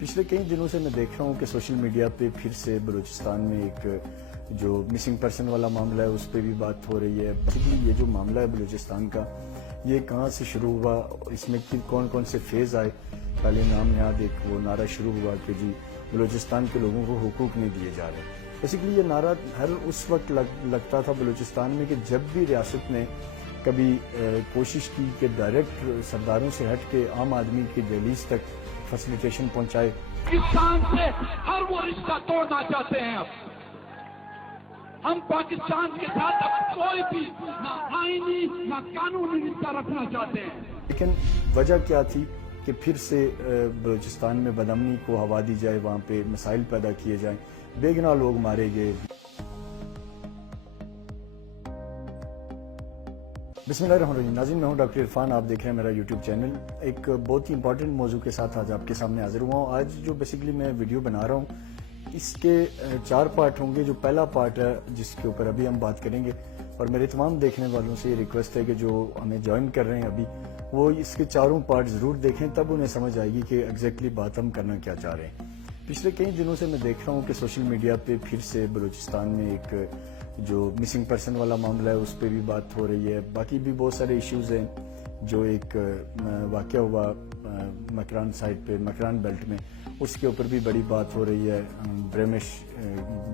پچھلے کئی دنوں سے میں دیکھ رہا ہوں کہ سوشل میڈیا پہ پھر سے بلوچستان میں ایک جو مسنگ پرسن والا معاملہ ہے اس پہ بھی بات ہو رہی ہے۔ بیسیکلی یہ جو معاملہ ہے بلوچستان کا، یہ کہاں سے شروع ہوا، اس میں کون کون سے فیز آئے۔ پہلے نام نہاد ایک وہ نعرہ شروع ہوا کہ جی بلوچستان کے لوگوں کو حقوق نہیں دیے جا رہے۔ بیسیکلی یہ نعرہ ہر اس وقت لگتا تھا بلوچستان میں کہ جب بھی ریاست نے کبھی کوشش کی کہ ڈائریکٹ سرداروں سے ہٹ کے عام آدمی کی دہلیز تک فیسیلیٹیشن پہنچائے۔ پاکستان سے ہر وہ رشتہ توڑنا چاہتے ہیں۔ اب ہم پاکستان کے ساتھ اب کوئی بھی نہ آئینی نہ قانونی رشتہ رکھنا چاہتے ہیں۔ لیکن وجہ کیا تھی کہ پھر سے بلوچستان میں بدامنی کو ہوا دی جائے، وہاں پہ مسائل پیدا کیے جائیں، بے گناہ لوگ مارے گئے۔ بسم اللہ الرحمن الرحیم۔ ناظرین، میں ہوں ڈاکٹر عرفان، آپ دیکھ رہے ہیں میرا یوٹیوب چینل۔ ایک بہت ہی امپورٹنٹ موضوع کے ساتھ آج آپ کے سامنے حاضر ہوا ہوں۔ آج جو بیسیکلی میں ویڈیو بنا رہا ہوں، اس کے 4 پارٹ ہوں گے۔ جو پہلا پارٹ ہے جس کے اوپر ابھی ہم بات کریں گے، اور میرے تمام دیکھنے والوں سے یہ ریکویسٹ ہے کہ جو ہمیں جوائن کر رہے ہیں ابھی، وہ اس کے 4 پارٹ ضرور دیکھیں، تب انہیں سمجھ آئے گی کہ ایگزیکٹلی بات ہم کرنا کیا چاہ رہے ہیں۔ پچھلے کئی دنوں سے میں دیکھ رہا ہوں کہ سوشل میڈیا پہ پھر سے بلوچستان میں ایک جو مسنگ پرسن والا معاملہ ہے اس پہ بھی بات ہو رہی ہے۔ باقی بھی بہت سارے ایشوز ہیں۔ جو ایک واقعہ ہوا مکران سائٹ پہ، مکران بیلٹ میں، اس کے اوپر بھی بڑی بات ہو رہی ہے۔ بریمش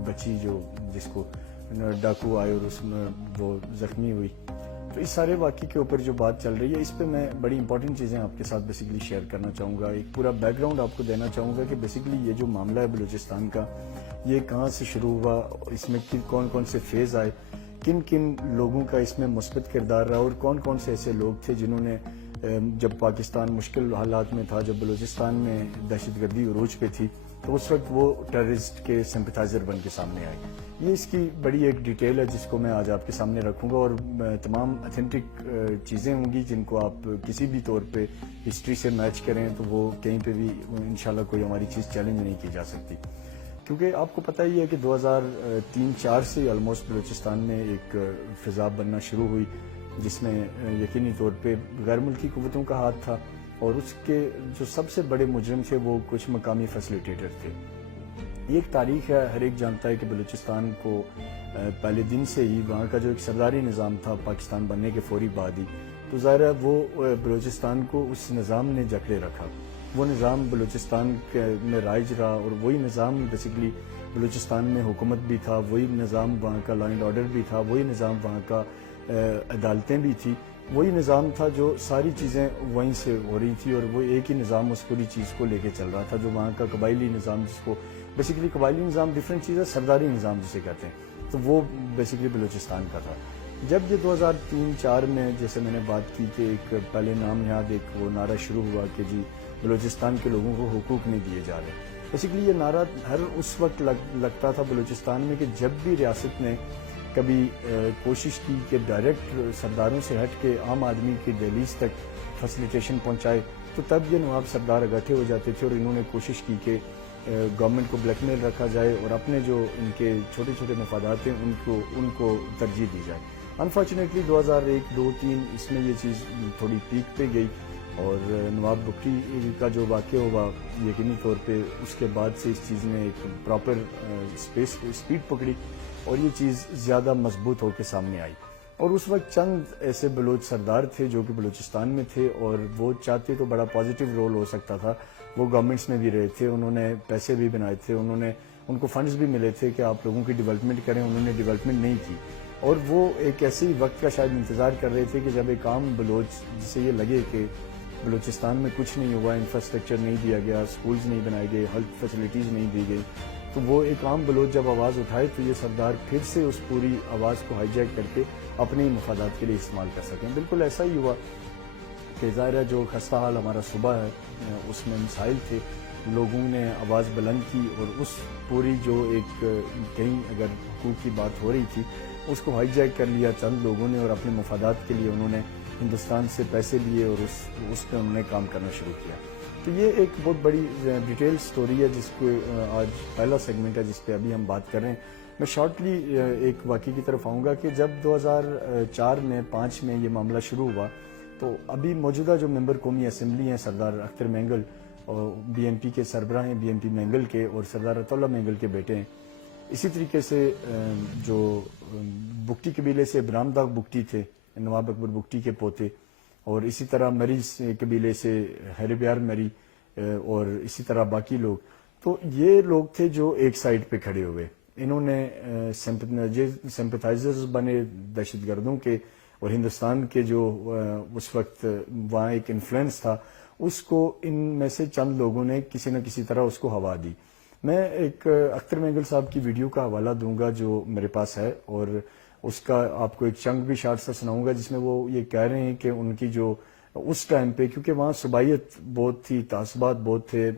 بچی جو جس کو ڈاکو آئے اور اس میں وہ زخمی ہوئی، تو اس سارے واقعے کے اوپر جو بات چل رہی ہے، اس پہ میں بڑی امپورٹنٹ چیزیں آپ کے ساتھ بیسیکلی شیئر کرنا چاہوں گا۔ ایک پورا بیک گراؤنڈ آپ کو دینا چاہوں گا کہ بیسیکلی یہ جو معاملہ ہے بلوچستان کا، یہ کہاں سے شروع ہوا، اس میں کون کون سے فیز آئے، کن کن لوگوں کا اس میں مثبت کردار رہا، اور کون کون سے ایسے لوگ تھے جنہوں نے جب پاکستان مشکل حالات میں تھا، جب بلوچستان میں دہشت گردی عروج پہ تھی، تو اس وقت وہ ٹیررسٹ کے سمپتھائزر بن کے سامنے آئے۔ یہ اس کی بڑی ایک ڈیٹیل ہے جس کو میں آج آپ کے سامنے رکھوں گا، اور تمام اتھینٹک چیزیں ہوں گی جن کو آپ کسی بھی طور پہ ہسٹری سے میچ کریں تو وہ کہیں پہ بھی انشاءاللہ کوئی ہماری چیز چیلنج نہیں کی جا سکتی۔ کیونکہ آپ کو پتہ ہی ہے کہ 2003-4 سے آلموسٹ بلوچستان میں ایک فضا بننا شروع ہوئی، جس میں یقینی طور پہ غیر ملکی قوتوں کا ہاتھ تھا، اور اس کے جو سب سے بڑے مجرم تھے وہ کچھ مقامی فیسیلیٹیٹر تھے۔ یہ ایک تاریخ ہے، ہر ایک جانتا ہے کہ بلوچستان کو پہلے دن سے ہی وہاں کا جو ایک سرداری نظام تھا پاکستان بننے کے فوری بعد ہی، تو ظاہر ہے وہ بلوچستان کو اس نظام نے جکڑے رکھا۔ وہ نظام بلوچستان میں رائج رہا، اور وہی نظام بیسیکلی بلوچستان میں حکومت بھی تھا، وہی نظام وہاں کا لا اینڈ آرڈر بھی تھا، وہی نظام وہاں کا عدالتیں بھی تھی، وہی نظام تھا جو ساری چیزیں وہیں سے ہو رہی تھی، اور وہ ایک ہی نظام اس پوری چیز کو لے کے چل رہا تھا۔ جو وہاں کا قبائلی نظام، جس کو بیسیکلی قبائلی نظام ڈفرینٹ چیز ہے، سرداری نظام جسے کہتے ہیں، تو وہ بیسیکلی بلوچستان کا تھا۔ جب یہ 2003-4 میں جیسے میں نے بات کی کہ ایک پہلے نام نہاد ایک وہ نعرہ شروع ہوا کہ جی بلوچستان کے لوگوں کو حقوق نہیں دیے جا رہے۔ بیسیکلی یہ نعرہ ہر اس وقت لگتا تھا بلوچستان میں کہ جب بھی ریاست نے کبھی کوشش کی کہ ڈائریکٹ سرداروں سے ہٹ کے عام آدمی کی دہلیز تک فیسیلیٹیشن پہنچائے، تو تب یہ نواب سردار اکٹھے ہو جاتے تھے، اور انہوں نے کوشش کی کہ گورنمنٹ کو بلیک میل رکھا جائے، اور اپنے جو ان کے چھوٹے چھوٹے مفادات ہیں ان کو ترجیح دی جائے۔ انفارچونیٹلی 2001-2-3 اس میں یہ چیز تھوڑی پیک پہ گئی، اور نواب بگٹی کا جو واقعہ ہوا، یقینی طور پہ اس کے بعد سے اس چیز نے ایک پراپر اسپیڈ پکڑی، اور یہ چیز زیادہ مضبوط ہو کے سامنے آئی۔ اور اس وقت چند ایسے بلوچ سردار تھے جو کہ بلوچستان میں تھے، اور وہ چاہتے تو بڑا پازیٹیو رول ہو سکتا تھا۔ وہ گورنمنٹس میں بھی رہے تھے، انہوں نے پیسے بھی بنائے تھے، ان کو فنڈز بھی ملے تھے کہ آپ لوگوں کی ڈیولپمنٹ کریں، انہوں نے ڈیولپمنٹ نہیں کی۔ اور وہ ایک ایسے ہی وقت کا شاید انتظار کر رہے تھے کہ جب ایک عام بلوچ جسے یہ لگے کہ بلوچستان میں کچھ نہیں ہوا، انفراسٹرکچر نہیں دیا گیا، سکولز نہیں بنائے گئے، ہیلتھ فیسلٹیز نہیں دی گئی، تو وہ ایک عام بلوچ جب آواز اٹھائے تو یہ سردار پھر سے اس پوری آواز کو ہائی جیک کر کے اپنے ہی مفادات کے لیے استعمال کر سکیں۔ بالکل ایسا ہی ہوا کہ ظاہر ہے جو خستہ حال ہمارا صوبہ ہے اس میں مسائل تھے، لوگوں نے آواز بلند کی، اور اس پوری جو ایک کہیں اگر حقوق کی بات ہو رہی تھی اس کو ہائی جیک کر لیا چند لوگوں نے، اور اپنے مفادات کے لیے انہوں نے ہندوستان سے پیسے لیے، اور اس پہ انہوں نے کام کرنا شروع کیا۔ تو یہ ایک بہت بڑی ڈیٹیل سٹوری ہے جس کو آج پہلا سیگمنٹ ہے جس پہ ابھی ہم بات کر رہے ہیں۔ میں شارٹلی ایک واقعے کی طرف آؤں گا کہ جب 2004-5 میں یہ معاملہ شروع ہوا، تو ابھی موجودہ جو ممبر قومی اسمبلی ہیں سردار اختر مینگل، اور BNP کے سربراہ ہیں BNP مینگل کے اور سردار عطا اللہ مینگل کے بیٹے ہیں. اسی طریقے سے جو بگٹی قبیلے سے ابرام داغ بگٹی تھے, نواب اکبر بگٹی کے پوتے, اور اسی طرح مری قبیلے سے ہیری بیار مری, اور اسی طرح باقی لوگ. تو یہ لوگ تھے جو ایک سائڈ پہ کھڑے ہوئے. انہوں نے سمپتھائزرز بنے دہشت گردوں کے, اور ہندوستان کے جو اس وقت وہاں ایک انفلوئنس تھا, اس کو ان میں سے چند لوگوں نے کسی نہ کسی طرح اس کو ہوا دی. میں ایک اختر مینگل صاحب کی ویڈیو کا حوالہ دوں گا جو میرے پاس ہے, اور اس کا آپ کو ایک چنک بھی شارٹ سا سناؤں گا, جس میں وہ یہ کہہ رہے ہیں کہ ان کی جو اس ٹائم پہ, کیونکہ وہاں صوبائیت بہت تھی, تعصبات بہت تھے,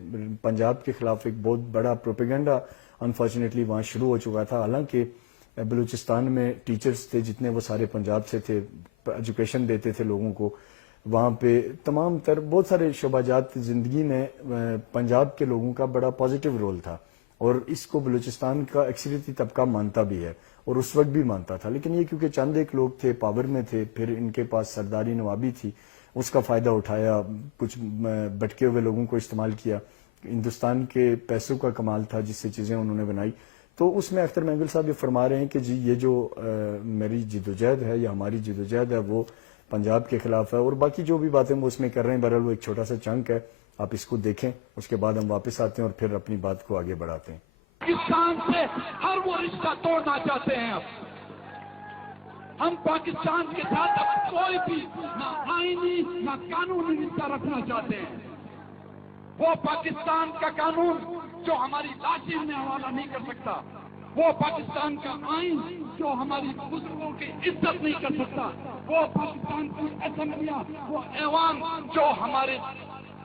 پنجاب کے خلاف ایک بہت بڑا پروپیگنڈا انفارچونیٹلی وہاں شروع ہو چکا تھا. حالانکہ بلوچستان میں ٹیچرز تھے جتنے وہ سارے پنجاب سے تھے, ایجوکیشن دیتے تھے لوگوں کو. وہاں پہ تمام تر بہت سارے شعبہ جات زندگی میں پنجاب کے لوگوں کا بڑا پازیٹیو رول تھا, اور اس کو بلوچستان کا اکثریتی طبقہ مانتا بھی ہے, اور اس وقت بھی مانتا تھا. لیکن یہ کیونکہ چند ایک لوگ تھے, پاور میں تھے, پھر ان کے پاس سرداری نوابی تھی, اس کا فائدہ اٹھایا, کچھ بٹکے ہوئے لوگوں کو استعمال کیا. ہندوستان کے پیسوں کا کمال تھا جس سے چیزیں انہوں نے بنائی. تو اس میں اختر مینگل صاحب یہ فرما رہے ہیں کہ جی یہ جو میری جدوجہد ہے یا ہماری جدوجہد ہے وہ پنجاب کے خلاف ہے, اور باقی جو بھی باتیں وہ اس میں کر رہے ہیں بہرحال وہ ایک چھوٹا سا چنک ہے, آپ اس کو دیکھیں, اس کے بعد ہم واپس آتے ہیں اور پھر اپنی بات کو آگے بڑھاتے ہیں. پاکستان سے ہر وہ رشتہ توڑنا چاہتے ہیں. اب ہم پاکستان کے ساتھ اب کوئی بھی نہ آئینی نہ قانونی رشتہ رکھنا چاہتے ہیں. وہ پاکستان کا قانون جو ہماری لاشیں میں حوالہ نہیں کر سکتا, وہ پاکستان کا آئین جو ہماری بزرگوں کی عزت نہیں کر سکتا, وہ پاکستان کی اسمبلیاں, وہ ایوان جو ہمارے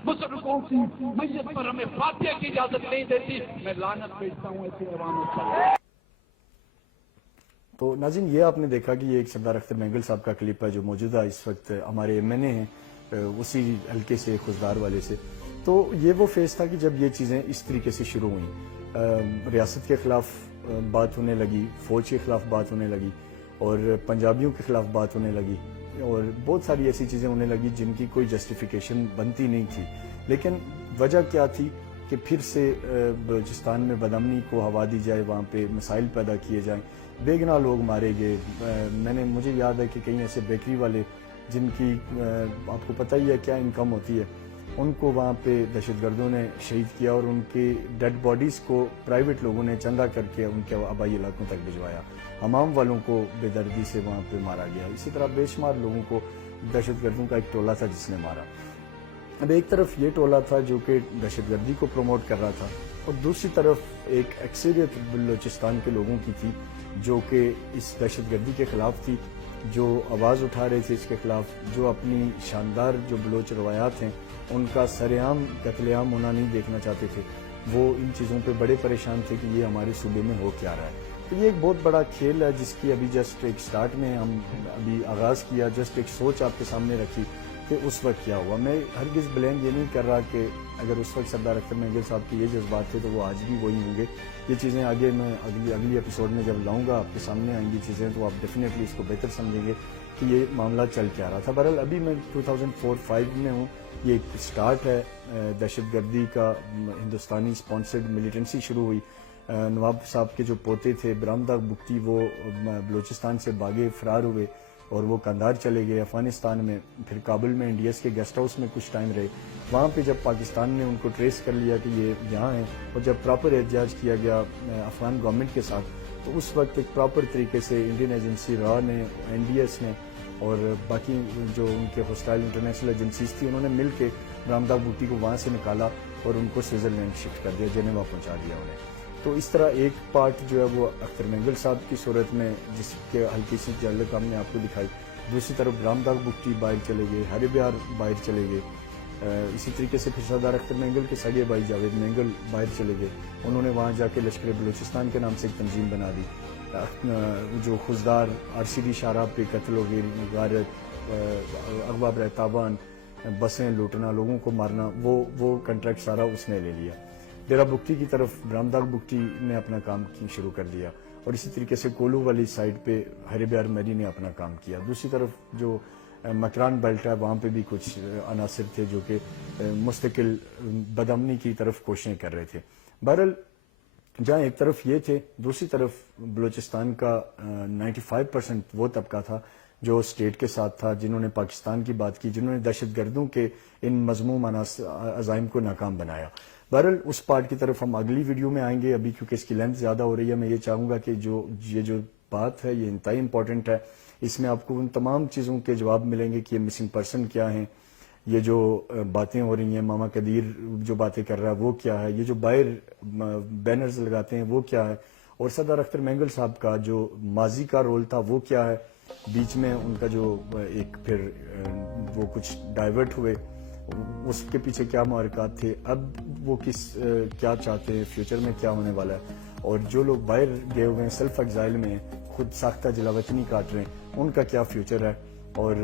بزرگوں کی میت پر ہمیں فاتحہ کی اجازت نہیں دیتی. میں لعنت بھیجتا ہوں ایسے ایوانوں پر. تو ناظرین یہ آپ نے دیکھا کہ یہ ایک سردار اختر مینگل صاحب کا کلپ ہے جو موجودہ اس وقت ہمارے MNA ہیں اسی حلقے سے, خضدار والے سے. تو یہ وہ فیز تھا کہ جب یہ چیزیں اس طریقے سے شروع ہوئیں, ریاست کے خلاف بات ہونے لگی, فوج کے خلاف بات ہونے لگی, اور پنجابیوں کے خلاف بات ہونے لگی, اور بہت ساری ایسی چیزیں ہونے لگی جن کی کوئی جسٹیفیکیشن بنتی نہیں تھی. لیکن وجہ کیا تھی کہ پھر سے بلوچستان میں بدامنی کو ہوا دی جائے, وہاں پہ مسائل پیدا کیے جائیں, بے گناہ لوگ مارے گئے. مجھے یاد ہے کہ کئی ایسے بیکری والے جن کی آپ کو پتہ ہی ہے کیا انکم ہوتی ہے, ان کو وہاں پہ دہشت گردوں نے شہید کیا, اور ان کی ڈیڈ باڈیز کو پرائیویٹ لوگوں نے چندہ کر کے ان کے آبائی علاقوں تک بھجوایا. حمام والوں کو بے دردی سے وہاں پہ مارا گیا. اسی طرح بے شمار لوگوں کو دہشت گردوں کا ایک ٹولہ تھا جس نے مارا. اب ایک طرف یہ ٹولہ تھا جو کہ دہشت گردی کو پروموٹ کر رہا تھا, اور دوسری طرف ایک اکثریت بلوچستان کے لوگوں کی تھی جو کہ اس دہشت گردی کے خلاف تھی, جو آواز اٹھا رہے تھے اس کے خلاف, جو اپنی شاندار جو بلوچ روایات ہیں ان کا سر عام قتل عام ہونا نہیں دیکھنا چاہتے تھے. وہ ان چیزوں پہ بڑے پریشان تھے کہ یہ ہمارے صوبے میں ہو کیا رہا ہے. تو یہ ایک بہت بڑا کھیل ہے جس کی ابھی جسٹ ایک سٹارٹ میں ہم ابھی آغاز کیا, جسٹ ایک سوچ آپ کے سامنے رکھی کہ اس وقت کیا ہوا. میں ہرگز بلیم یہ نہیں کر رہا کہ اگر اس وقت سردار اختر مینگل صاحب کے یہ جذبات تھے تو وہ آج بھی وہی ہوں گے. یہ چیزیں آگے میں اگلی ایپیسوڈ میں جب لاؤں گا آپ کے سامنے آئیں گی چیزیں, تو آپ ڈیفینیٹلی اس کو بہتر سمجھیں گے کہ یہ معاملہ چل کیا رہا تھا. بہرحال ابھی میں 2004-05 میں ہوں. یہ ایک سٹارٹ ہے دہشت گردی کا, ہندوستانی سپانسرڈ ملیٹنسی شروع ہوئی. نواب صاحب کے جو پوتے تھے ابرام داغ بگٹی, وہ بلوچستان سے بھاگے فرار ہوئے اور وہ قندھار چلے گئے افغانستان میں, پھر کابل میں انڈیس کے گیسٹ ہاؤس میں کچھ ٹائم رہے. وہاں پہ جب پاکستان نے ان کو ٹریس کر لیا کہ یہ یہاں ہیں, اور جب پراپر احتجاج کیا گیا افغان گورنمنٹ کے ساتھ, تو اس وقت ایک پراپر طریقے سے انڈین ایجنسی را نے, NDS نے, اور باقی جو ان کے ہوسٹائل انٹرنیشنل ایجنسیز تھی, انہوں نے مل کے ابرام داغ بگٹی کو وہاں سے نکالا اور ان کو سوئٹزرلینڈ شفٹ کر دیا, جنیوا پہنچا دیا انہیں. تو اس طرح ایک پارٹ جو ہے وہ اختر مینگل صاحب کی صورت میں, جس کے ہلکی سی جھلک ہم نے آپ کو دکھائی. دوسری طرف ابرام داغ بگٹی باہر چلے گئے, ہیری بیار باہر چلے گئے. اسی طریقے سے پھر سردار اختر مینگل کے سگے بھائی جاوید مینگل باہر چلے گئے. انہوں نے وہاں جا کے لشکر بلوچستان کے نام سے ایک تنظیم بنا دی. جو خضدار RCD شاہراہ پہ قتل و غارت, اغوا برتابان, بسیں لوٹنا, لوگوں کو مارنا, وہ کنٹریکٹ سارا اس نے لے لیا. ڈیرہ بگٹی کی طرف ابرام داغ بگٹی نے اپنا کام شروع کر دیا, اور اسی طریقے سے کولو والی سائڈ پہ ہیری بیار مری نے اپنا کام کیا. دوسری طرف جو مکران بیلٹ ہے وہاں پہ بھی کچھ عناصر تھے جو کہ مستقل بدامنی کی طرف کوششیں کر رہے تھے. بہرحال جہاں ایک طرف یہ تھے, دوسری طرف بلوچستان کا 95% وہ طبقہ تھا جو اسٹیٹ کے ساتھ تھا, جنہوں نے پاکستان کی بات کی, جنہوں نے دہشت گردوں کے ان مذموم عزائم کو ناکام بنایا. بہرحال اس پارٹ کی طرف ہم اگلی ویڈیو میں آئیں گے. ابھی کیونکہ اس کی لینتھ زیادہ ہو رہی ہے, میں یہ چاہوں گا کہ یہ جو بات ہے یہ انتہائی امپورٹنٹ ہے. اس میں آپ کو ان تمام چیزوں کے جواب ملیں گے کہ یہ مسنگ پرسن کیا ہیں, یہ جو باتیں ہو رہی ہیں, ماما قدیر جو باتیں کر رہا ہے وہ کیا ہے, یہ جو باہر بینرز لگاتے ہیں وہ کیا ہے, اور سردار اختر مینگل صاحب کا جو ماضی کا رول تھا وہ کیا ہے, بیچ میں ان کا جو ایک پھر وہ کچھ ڈائیورٹ ہوئے, اس کے پیچھے کیا محرکات تھے, اب وہ کیا چاہتے ہیں, فیوچر میں کیا ہونے والا ہے, اور جو لوگ باہر گئے ہوئے ہیں سیلف ایگزائل میں خود ساختہ جلاوطنی کاٹ رہے ہیں ان کا کیا فیوچر ہے, اور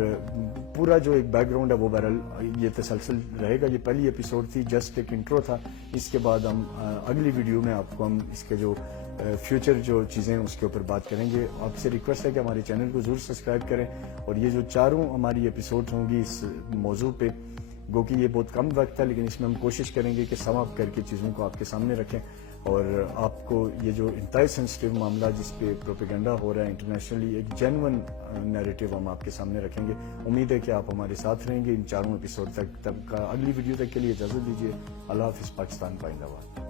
پورا جو ایک بیک گراؤنڈ ہے وہ بہرحال یہ تسلسل رہے گا. یہ پہلی ایپیسوڈ تھی, جسٹ ایک انٹرو تھا. اس کے بعد ہم اگلی ویڈیو میں آپ کو ہم اس کے جو فیوچر جو چیزیں اس کے اوپر بات کریں گے. آپ سے ریکویسٹ ہے کہ ہمارے چینل کو ضرور سبسکرائب کریں, اور یہ جو چاروں ہماری ایپیسوڈ ہوں گی اس موضوع پہ, گو کہ یہ بہت کم وقت ہے لیکن اس میں ہم کوشش کریں گے کہ سم اپ کر کے چیزوں کو آپ کے سامنے رکھیں, اور آپ کو یہ جو انتہائی سینسٹیو معاملہ جس پہ پروپیگنڈا ہو رہا ہے انٹرنیشنلی, ایک جینون نیریٹو ہم آپ کے سامنے رکھیں گے. امید ہے کہ آپ ہمارے ساتھ رہیں گے ان چاروں ایپیسوڈ تک. تب کا اگلی ویڈیو تک کے لیے اجازت دیجیے. اللہ حافظ. پاکستان پائندہ باد.